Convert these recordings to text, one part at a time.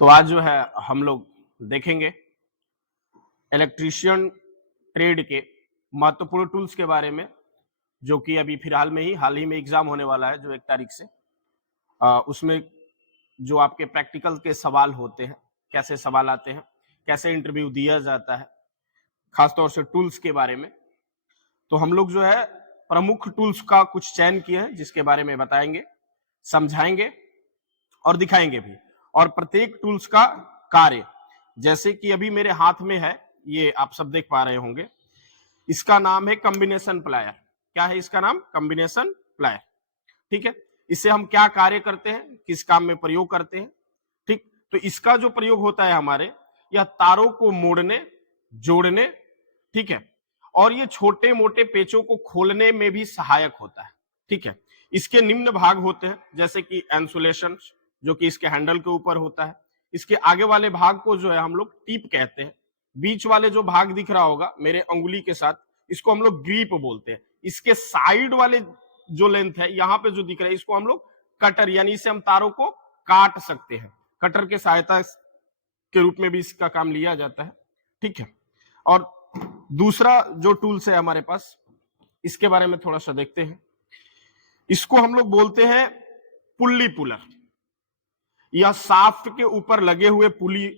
तो आज जो है हम लोग देखेंगे इलेक्ट्रीशियन ट्रेड के महत्वपूर्ण टूल्स के बारे में, जो कि अभी फिलहाल में हाल ही में एग्जाम होने वाला है जो 1 तारीख से। उसमें जो आपके प्रैक्टिकल के सवाल होते हैं, कैसे सवाल आते हैं, कैसे इंटरव्यू दिया जाता है, खासतौर से टूल्स के बारे में। तो हम लोग जो है प्रमुख टूल्स का कुछ चयन किए हैं, जिसके बारे में बताएंगे, समझाएंगे और दिखाएंगे भी। और प्रत्येक टूल्स का कार्य, जैसे कि अभी मेरे हाथ में है, ये आप सब देख पा रहे होंगे, इसका नाम है कॉम्बिनेशन प्लायर। क्या है इसका नाम? Combination plier. ठीक है, इससे हम क्या कार्य करते हैं, किस काम में प्रयोग करते हैं। ठीक, तो इसका जो प्रयोग होता है हमारे, यह तारों को मोड़ने, जोड़ने, ठीक है, और ये छोटे मोटे पेचों को खोलने में भी सहायक होता है। ठीक है, इसके निम्न भाग होते हैं, जैसे कि इंसुलेशन, जो कि इसके हैंडल के ऊपर होता है। इसके आगे वाले भाग को जो है हम लोग टिप कहते हैं। बीच वाले जो भाग दिख रहा होगा मेरे अंगुली के साथ, इसको हम लोग ग्रिप बोलते हैं। इसके साइड वाले जो लेंथ है यहाँ पे जो दिख रहा है, इसको हम लोग कटर, यानी इसे हम तारों को काट सकते हैं। कटर के सहायता के रूप में भी इसका काम लिया जाता है। ठीक है, और दूसरा जो टूल्स है हमारे पास, इसके बारे में थोड़ा सा देखते हैं। इसको हम लोग बोलते हैं पुल्ली पुलर। यह साफ्ट के ऊपर लगे हुए पुली,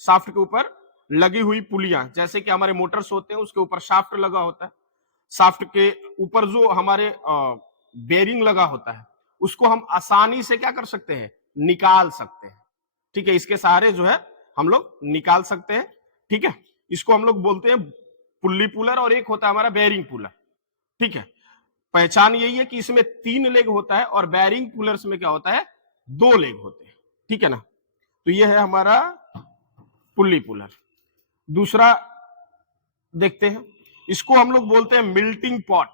साफ्ट के ऊपर लगी हुई पुलियां, जैसे कि हमारे मोटर्स होते हैं उसके ऊपर शाफ्ट लगा होता है। शाफ्ट के ऊपर जो हमारे बेरिंग लगा होता है, उसको हम आसानी से क्या कर सकते हैं? निकाल सकते हैं। ठीक है, इसके सहारे जो है हम लोग निकाल सकते हैं। ठीक है, इसको हम लोग बोलते हैं पुल्ली पुलर, और एक होता है हमारा बेरिंग पुलर। ठीक है, पहचान यही है कि इसमें 3 लेग होता है और बेरिंग पुलर्स में क्या होता है? 2 लेग होते हैं। ठीक है ना, तो ये है हमारा पुल्ली पुलर। दूसरा देखते हैं, इसको हम लोग बोलते हैं मिल्टिंग पॉट।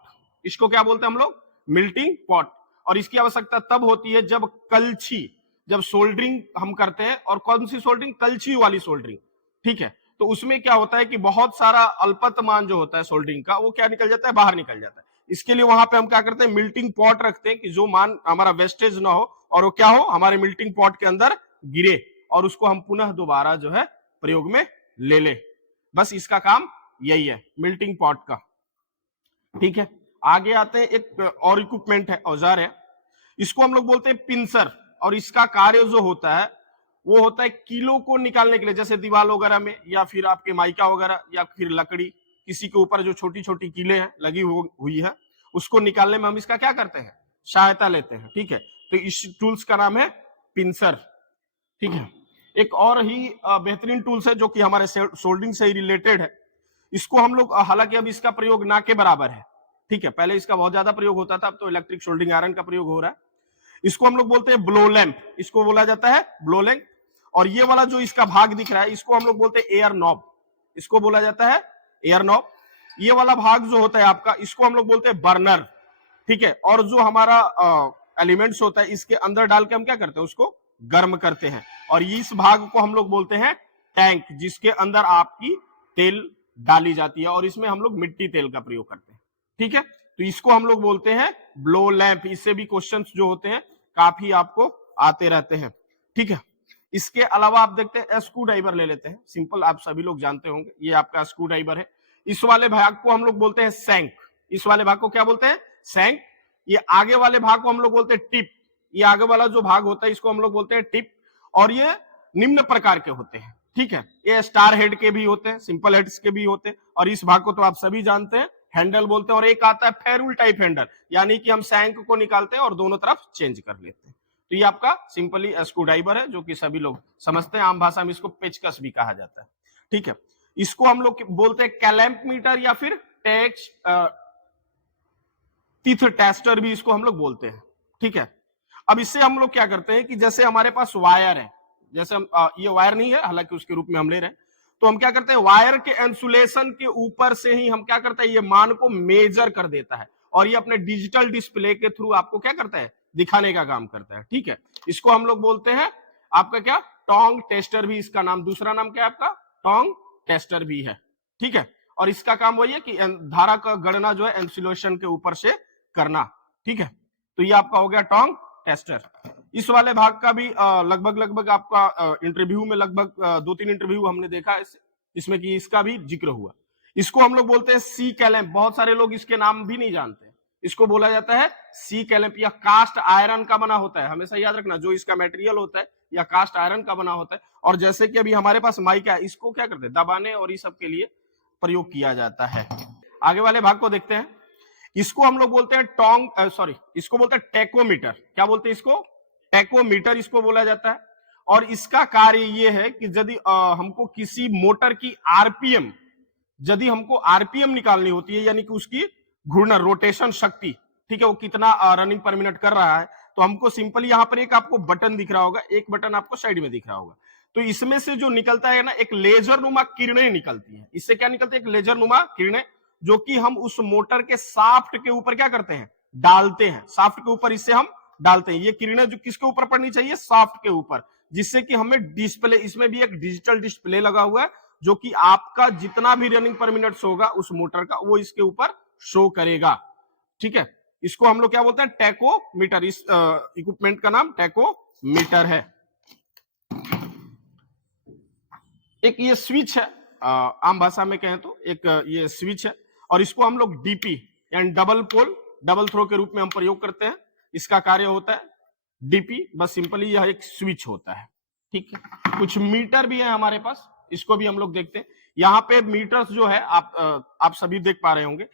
इसको क्या बोलते हैं हम लोग? मिल्टिंग पॉट। और इसकी आवश्यकता तब होती है जब कलछी, जब सोल्डरिंग हम करते हैं, और कौन सी सोल्डरिंग? कलछी वाली सोल्डरिंग। ठीक है, तो उसमें क्या होता है कि बहुत सारा अल्पतमान जो होता है सोल्डरिंग का, वो क्या निकल जाता है? बाहर निकल जाता है। इसके लिए वहां पे हम क्या करते हैं? मिल्टिंग पॉट रखते हैं कि जो मान हमारा वेस्टेज ना हो, और वो क्या हो? हमारे मिल्टिंग पॉट के अंदर गिरे, और उसको हम पुनः दोबारा जो है प्रयोग में ले ले। बस इसका काम यही है, मिल्टिंग पॉट का। ठीक है, आगे आते हैं, एक और इक्विपमेंट है, औजार है, इसको हम लोग बोलते हैं पिंसर। और इसका कार्य जो होता है वो होता है कीलों को निकालने के लिए, जैसे दीवार वगैरह में, या फिर आपके माइका वगैरह, या फिर लकड़ी, किसी के ऊपर जो छोटी छोटी कीलें हैं लगी हुई है, उसको निकालने में हम इसका क्या करते हैं? सहायता लेते हैं। ठीक है, तो इस टूल्स का नाम है पिंसर। ठीक है, एक और ही बेहतरीन टूल्स है जो कि हमारे सोल्डरिंग से ही रिलेटेड है। इसको हम लोग, हालांकि अब इसका प्रयोग ना के बराबर है। ठीक है, पहले इसका बहुत ज्यादा प्रयोग होता था, अब तो इलेक्ट्रिक सोल्डरिंग आयरन का प्रयोग हो रहा है। इसको हम लोग बोलते हैं ब्लो लैंप, इसको बोला जाता है ब्लो लैंप। और ये वाला जो इसका भाग दिख रहा है, इसको हम लोग बोलते हैं एयर नॉब, इसको बोला जाता है एयर नॉब। ये वाला भाग जो होता है आपका, इसको हम लोग बोलते हैं बर्नर। ठीक है, और जो हमारा एलिमेंट्स होता है, इसके अंदर डाल के हम क्या करते हैं? उसको गर्म करते हैं। और इस भाग को हम लोग बोलते हैं टैंक, जिसके अंदर आपकी तेल डाली जाती है, और इसमें हम लोग मिट्टी तेल का प्रयोग करते हैं। ठीक है, तो इसको हम लोग बोलते हैं ब्लो लैंप। इससे भी क्वेश्चंस जो होते हैं काफी आपको आते रहते हैं। ठीक है, इसके अलावा आप देखते हैं स्क्रू ड्राइवर ले लेते हैं, सिंपल, आप सभी लोग जानते होंगे, ये आपका स्क्रू ड्राइवर है। इस वाले भाग को हम लोग बोलते हैं सैंक। इस वाले भाग को क्या बोलते हैं? सैंक। ये आगे वाले भाग को हम लोग बोलते हैं टिप। ये आगे वाला जो भाग होता है, इसको हम लोग बोलते हैं टिप। और ये निम्न प्रकार के होते हैं। ठीक है, ये स्टार हेड के भी होते हैं, सिंपल हेड्स के भी होते हैं, और इस भाग को तो आप सभी जानते हैं, हैंडल बोलते हैं। और एक आता है फेरुल टाइप हैंडल, यानी कि हम सैंक को निकालते हैं और दोनों तरफ चेंज कर लेते हैं। तो ये आपका सिंपली स्क्रू ड्राइवर है, जो कि सभी लोग समझते हैं, आम भाषा में इसको पेचकस भी कहा जाता है। ठीक है, इसको हम लोग बोलते हैं कैलैंप मीटर, या फिर टेक्स टीथ टेस्टर भी इसको हम लोग बोलते हैं। ठीक है, अब इससे हम लोग क्या करते हैं कि जैसे हमारे पास वायर है, जैसे हम ये वायर नहीं है, हालांकि उसके रूप में हम ले रहे हैं, तो हम क्या करते हैं? वायर के इंसुलेशन के ऊपर से ही हम क्या करते हैं? ये मान को मेजर कर देता है, और ये अपने डिजिटल डिस्प्ले के थ्रू आपको क्या करता है? दिखाने का काम करता है। ठीक है, इसको हम लोग बोलते हैं आपका क्या? टोंग टेस्टर भी इसका नाम, दूसरा नाम क्या है आपका? टोंग टेस्टर भी है। ठीक है, और इसका काम वही है कि धारा का गणना जो है इंसुलेशन के ऊपर से करना। ठीक है, तो ये आपका हो गया टोंग टेस्टर। इस वाले भाग का भी लगभग आपका इंटरव्यू में लगभग 2-3 इंटरव्यू हमने देखा है इसमें कि इसका भी जिक्र हुआ। इसको हम लोग बोलते हैं सी कैलम, बहुत सारे लोग इसके नाम भी नहीं जानते। इसको बोला जाता है सी कैलम या कास्ट आयरन का बना होता है, हमेशा याद रखना जो इसका मटेरियल होता है या कास्ट आयरन का बना होता है। और जैसे कि अभी हमारे पास माइक है, इसको क्या करते हैं दबाने और इस सब के लिए प्रयोग किया जाता है। आगे वाले भाग को देखते हैं। इसको हम लोग बोलते हैं इसको बोलते हैं टेकोमीटर। क्या बोलते हैं इसको? टेकोमीटर इसको बोला जाता है। और इसका कार्य ये है कि यदि हमको किसी मोटर की आरपीएम, यदि हमको आरपीएम निकालनी होती है, यानी कि उसकी घूर्णन रोटेशन शक्ति, ठीक है, वो कितना रनिंग पर मिनट कर रहा है, तो हमको सिंपली यहाँ पर एक आपको बटन दिख रहा होगा, एक बटन आपको साइड में दिख रहा होगा, तो इसमें से जो निकलता है ना, एक लेजर नुमा किरणें निकलती है। इससे क्या निकलती है? एक लेजर नुमा किरणें, जो कि हम उस मोटर के साफ्ट के ऊपर क्या करते हैं? डालते हैं। साफ्ट के ऊपर इससे हम डालते हैं। ये किरणें जो किसके ऊपर पड़नी चाहिए? साफ्ट के ऊपर, जिससे कि हमें डिस्प्ले, इसमें भी एक डिजिटल डिस्प्ले लगा हुआ है, जो कि आपका जितना भी रनिंग पर मिनट्स होगा उस मोटर का, वो इसके ऊपर शो करेगा। ठीक है, इसको हम लोग क्या बोलते हैं? टेकोमीटर। इस इक्विपमेंट का नाम टेकोमीटर है। एक ये स्विच है, आम भाषा में कहें तो एक ये स्विच है, और इसको हम लोग डीपी यानी डबल पोल डबल थ्रो के रूप में हम प्रयोग करते हैं। इसका कार्य होता है डीपी, बस सिंपली यह एक स्विच होता है। ठीक है, कुछ मीटर भी है हमारे पास, इसको भी हम लोग देखते हैं। यहाँ पे मीटर्स जो है आप सभी देख पा रहे होंगे,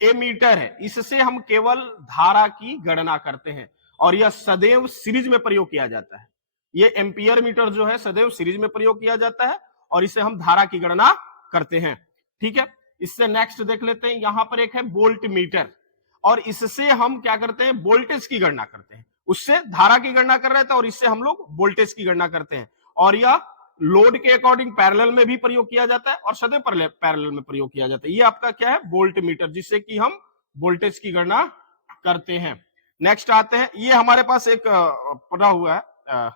ए मीटर है। इससे हम केवल धारा की गणना करते हैं, और यह सदैव सीरीज में प्रयोग किया जाता है। ये एम्पियर मीटर जो है सदैव सीरीज में प्रयोग किया जाता है, और इसे हम धारा की गणना करते हैं। ठीक है, इससे नेक्स्ट देख लेते हैं। यहां पर एक है वोल्ट मीटर, और इससे हम क्या करते हैं? वोल्टेज की गणना करते हैं। उससे धारा की गणना कर रहे थे, और इससे हम लोग वोल्टेज की गणना करते हैं। और यह लोड के अकॉर्डिंग पैरेलल में भी प्रयोग किया जाता है, और सदैव पैरेलल में प्रयोग किया जाता है। ये आपका क्या है? वोल्ट मीटर, जिससे कि हम वोल्टेज की गणना करते हैं। नेक्स्ट आते हैं, ये हमारे पास एक पड़ा हुआ है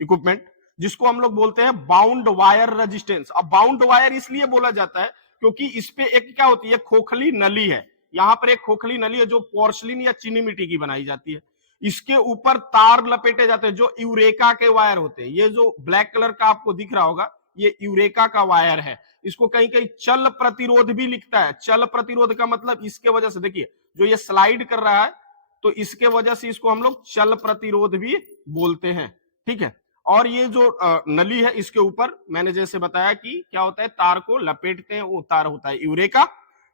इक्विपमेंट, जिसको हम लोग बोलते हैं बाउंड वायर रेजिस्टेंस। अब बाउंड वायर इसलिए बोला जाता है क्योंकि इस पे एक क्या होती है? खोखली नली है। यहां पर एक खोखली नली है जो पोर्सलिन या चीनी मिट्टी की बनाई जाती है। इसके ऊपर तार लपेटे जाते हैं जो यूरेका के वायर होते हैं। ये जो ब्लैक कलर का आपको दिख रहा होगा, ये यूरेका का वायर है। इसको कहीं कहीं चल प्रतिरोध भी लिखता है। चल प्रतिरोध का मतलब इसके वजह से, देखिए जो ये स्लाइड कर रहा है, तो इसके वजह से इसको हम लोग चल प्रतिरोध भी बोलते हैं। ठीक है, और ये जो नली है, इसके ऊपर मैंने जैसे बताया कि क्या होता है? तार को लपेटते हैं, वो तार होता है यूरेका।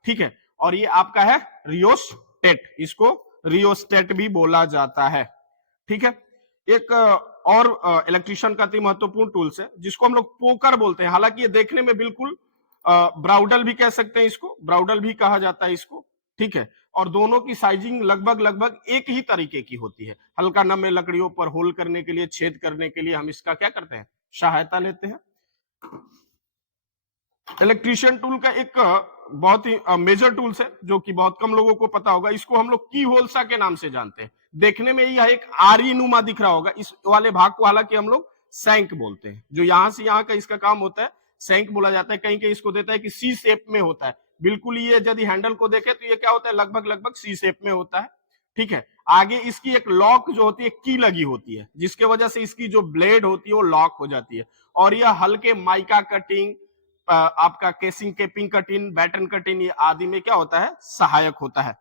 ठीक है, और ये आपका है रियोस्टेट, इसको रियोस्टेट भी बोला जाता है। ठीक है, एक और इलेक्ट्रिशियन का अति महत्वपूर्ण टूल्स है, जिसको हम लोग पोकर बोलते हैं। हालांकि ये देखने में बिल्कुल ब्राउडल भी कह सकते हैं, इसको ब्राउडल भी कहा जाता है इसको। ठीक है, और दोनों की साइजिंग लगभग एक ही तरीके की होती है। हल्का नम्य लकड़ियों पर होल करने के लिए, छेद करने के लिए हम इसका क्या करते हैं? सहायता लेते हैं। इलेक्ट्रिशियन टूल का एक बहुत ही मेजर टूल्स है, जो कि बहुत कम लोगों को पता होगा। इसको हम लोग की होलसा के नाम से जानते हैं। देखने में यह एक आरी नुमा दिख रहा होगा। इस वाले भाग को हालांकि हम लोग सैंक बोलते हैं। जो यहां से यहां का इसका काम होता है, सैंक बोला जाता है। कहीं कहीं इसको देता है कि सी शेप में होता है। बिल्कुल ये यदि हैंडल को देखे तो ये क्या होता है? लगभग सी शेप में होता है। ठीक है, आगे इसकी एक लॉक जो होती है, की लगी होती है, जिसके वजह से इसकी जो ब्लेड होती है वो लॉक हो जाती है। और यह हल्के माइका कटिंग, आपका केसिंग केपिंग कटिंग, बैटन कटिंग, ये आदि में क्या होता है? सहायक होता है।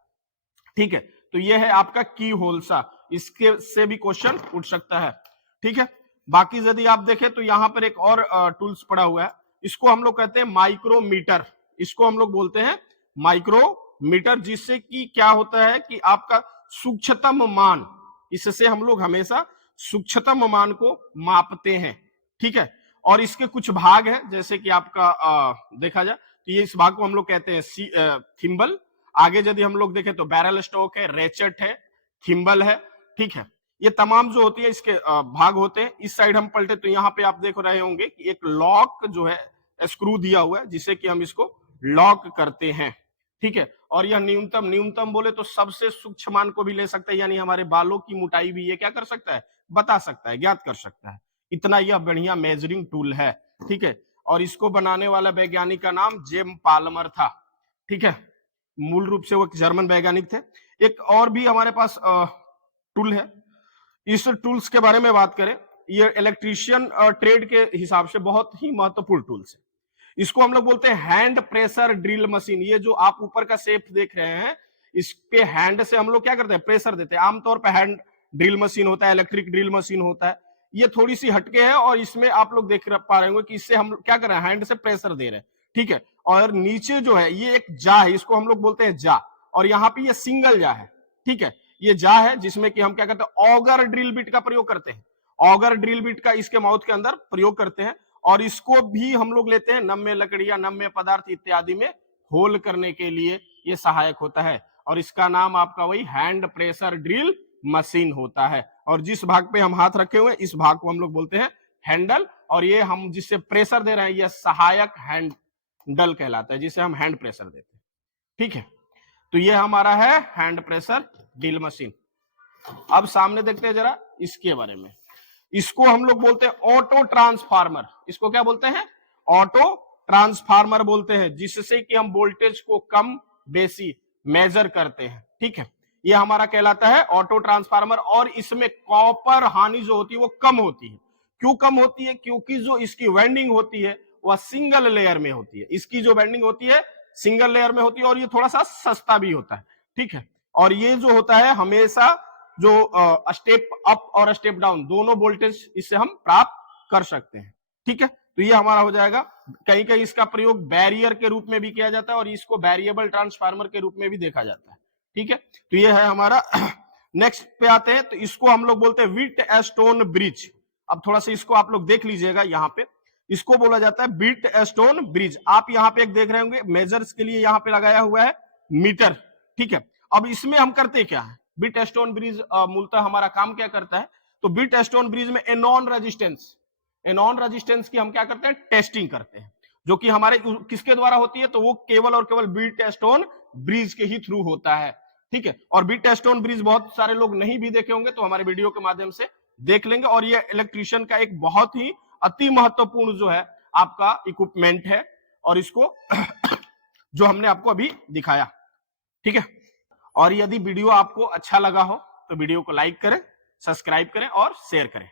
ठीक है, तो ये है आपका की होलसा। इसके से भी क्वेश्चन उठ सकता है। ठीक है, बाकी यदि आप देखें तो यहां पर एक और टूल्स पड़ा हुआ है। इसको हम लोग कहते हैं माइक्रोमीटर। इसको हम लोग बोलते हैं माइक्रोमीटर, जिससे कि क्या होता है कि आपका सूक्ष्मतम मान, इससे हम लोग हमेशा सूक्ष्मतम मान को मापते हैं। ठीक है, और इसके कुछ भाग हैं, जैसे कि आपका देखा जाए तो ये इस भाग को हम लोग कहते हैं थिम्बल। आगे यदि हम लोग देखें तो बैरल स्टॉक है, रेचेट है, थिम्बल है। ठीक है, ये तमाम जो होती है इसके भाग होते हैं। इस साइड हम पलटे तो यहाँ पे आप देख रहे होंगे कि एक लॉक जो है स्क्रू दिया हुआ है, जिससे कि हम इसको लॉक करते हैं। ठीक है, और यह न्यूनतम बोले तो सबसे सूक्ष्म मान को भी ले सकता है, यानी हमारे बालों की मोटाई भी ये क्या कर सकता है? बता सकता है, ज्ञात कर सकता है। इतना यह बढ़िया मेजरिंग टूल है। ठीक है, और इसको बनाने वाला वैज्ञानिक का नाम जेम पाल्मर था। ठीक है, मूल रूप से वो एक जर्मन वैज्ञानिक थे। एक और भी हमारे पास टूल है, इस टूल्स के बारे में बात करें, ये इलेक्ट्रीशियन ट्रेड के हिसाब से बहुत ही महत्वपूर्ण टूल्स है। इसको हम लोग बोलते हैं हैंड प्रेशर ड्रिल मशीन। ये जो आप ऊपर का शेप देख रहे हैं, इस पे हैंड से हम लोग क्या करते हैं, प्रेशर देते हैं। आमतौर पर हैंड ड्रिल मशीन होता है, इलेक्ट्रिक ड्रिल मशीन होता है, ये थोड़ी सी हटके है और इसमें आप लोग देख पा रहे होंगे कि इससे हम क्या कर रहे हैं, हैंड से प्रेशर दे रहे हैं, ठीक है। और नीचे जो है ये एक जा है, इसको हम लोग बोलते हैं जा, और यहाँ पे ये सिंगल जा है, ठीक है। ये जा है जिसमें कि हम क्या करते हैं, ऑगर ड्रिल बिट का प्रयोग करते हैं। ऑगर ड्रिल बिट का इसके माउथ के अंदर प्रयोग करते हैं, और इसको भी हम लोग लेते हैं नम्य लकड़ियां, नम्य पदार्थ इत्यादि में होल करने के लिए ये सहायक होता है। और इसका नाम आपका वही हैंड प्रेशर ड्रिल मशीन होता है। और जिस भाग पे हम हाथ रखे हुए हैं इस भाग को हम लोग बोलते हैं हैंडल, और ये हम जिससे प्रेशर दे रहे हैं ये सहायक हैंडल कहलाता है, जिसे हम हैंड प्रेशर देते हैं, ठीक है। तो ये हमारा है हैंड प्रेशर ड्रिल मशीन। अब सामने देखते हैं जरा इसके बारे में। इसको हम लोग बोलते हैं ऑटो ट्रांसफार्मर। इसको क्या बोलते हैं, ऑटो ट्रांसफार्मर बोलते हैं, जिससे कि हम वोल्टेज को कम बेसी मेजर करते हैं, ठीक है। ये हमारा कहलाता है ऑटो ट्रांसफार्मर। और इसमें कॉपर हानि जो होती है वो कम होती है। क्यों कम होती है, क्योंकि जो इसकी वाइंडिंग होती है वह सिंगल लेयर में होती है। इसकी जो वाइंडिंग होती है सिंगल लेयर में होती है, और ये थोड़ा सा सस्ता भी होता है, ठीक है। और ये जो होता है हमेशा जो स्टेप अप और स्टेप डाउन दोनों वोल्टेज इससे हम प्राप्त कर सकते हैं, ठीक है। तो ये हमारा हो जाएगा। कहीं कहीं इसका प्रयोग बैरियर के रूप में भी किया जाता है, और इसको वेरिएबल ट्रांसफार्मर के रूप में भी देखा जाता है, ठीक है। तो ये है हमारा। नेक्स्ट पे आते हैं, तो इसको हम लोग बोलते हैं व्हीटस्टोन ब्रिज। अब थोड़ा सा इसको आप लोग देख लीजिएगा, यहाँ पे इसको बोला जाता है व्हीटस्टोन ब्रिज। आप यहाँ पे एक देख रहे होंगे मेजर्स के लिए यहाँ पे लगाया हुआ है मीटर, ठीक है। अब इसमें हम करते क्या है, व्हीटस्टोन ब्रिज मूलतः हमारा काम क्या करता है, तो व्हीटस्टोन ब्रिज में एनॉन रेजिस्टेंस की हम क्या करते हैं, टेस्टिंग करते हैं, जो कि हमारे किसके द्वारा होती है, तो वो केवल और केवल व्हीटस्टोन ब्रिज के ही थ्रू होता है, ठीक है। और व्हीटस्टोन ब्रिज बहुत सारे लोग नहीं भी देखे होंगे, तो हमारे वीडियो के माध्यम से देख लेंगे। और ये इलेक्ट्रीशियन का एक बहुत ही अति महत्वपूर्ण जो है आपका इक्विपमेंट है, और इसको जो हमने आपको अभी दिखाया, ठीक है। और यदि वीडियो आपको अच्छा लगा हो तो वीडियो को लाइक करें, सब्सक्राइब करें और शेयर करें।